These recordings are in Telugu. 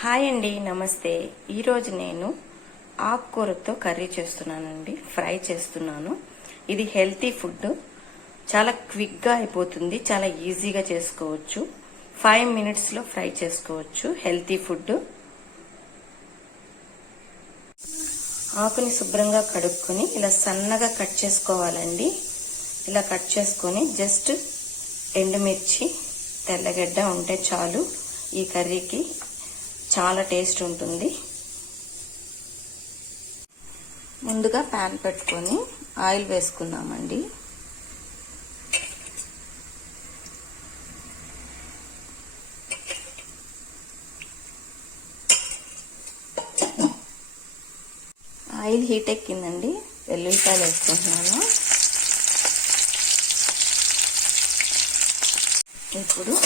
హాయ్ అండి, నమస్తే. ఈరోజు నేను ఆకుకూరతో కర్రీ చేస్తున్నానండి, ఫ్రై చేస్తున్నాను. ఇది హెల్తీ ఫుడ్, చాలా క్విక్గా అయిపోతుంది, చాలా ఈజీగా చేసుకోవచ్చు. 5 మినిట్స్లో ఫ్రై చేసుకోవచ్చు. Healthy food. ఆకుని శుభ్రంగా కడుక్కొని ఇలా సన్నగా కట్ చేసుకోవాలండి. ఇలా కట్ చేసుకొని జస్ట్ ఎండుమిర్చి, తెల్లగడ్డ ఉంటే చాలు. ఈ కర్రీకి చాలా టేస్ట్ ఉంటుంది. ముందుగా ప్యాన్ పెట్టుకొని ఆయిల్ వేసుకుందామండి. ఆయిల్ హీట్ ఎక్కిందండి. వెల్లుల్లిపాయలు వేసుకుంటున్నాను. ఇప్పుడు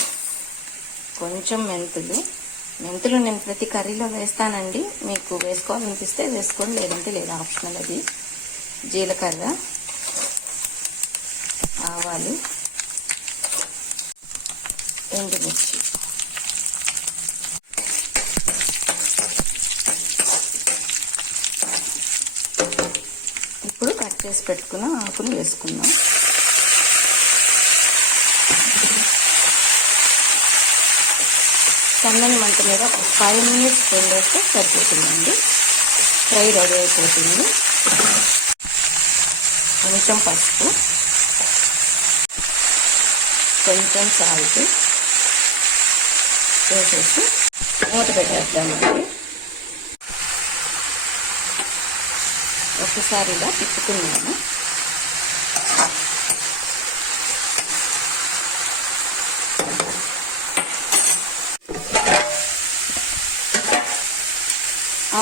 కొంచెం మెంతులు నేను ప్రతి కర్రీలో వేస్తానండి. మీకు వేసుకోవాలనిపిస్తే వేసుకోండి, లేదంటే లేదా, ఆప్షనల్ అది. జీలకర్ర, ఆవాలు, ఎండుమిర్చి. ఇప్పుడు కట్ చేసి పెట్టుకున్న ఆకును వేసుకుందాం. సన్నని మంట మీద ఒక 5 మినిట్స్ వేస్తే సరిపోతుందండి. ఫ్రై రెడీ అయిపోతుంది. కొంచెం పసుపు, కొంచెం సాల్ట్ వేసేసి మూత పెట్టేద్దామండి. ఒకసారి ఇలా తిప్పుకున్నాను.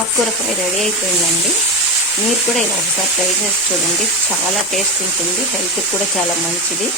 ఆకుకూర ఫ్రై రెడీ అయిపోయిందండి. మీరు కూడా ఇలా ఒకసారి ట్రై చేసి చూడండి. చాలా టేస్ట్ ఉంటుంది, హెల్త్కి కూడా చాలా మంచిది.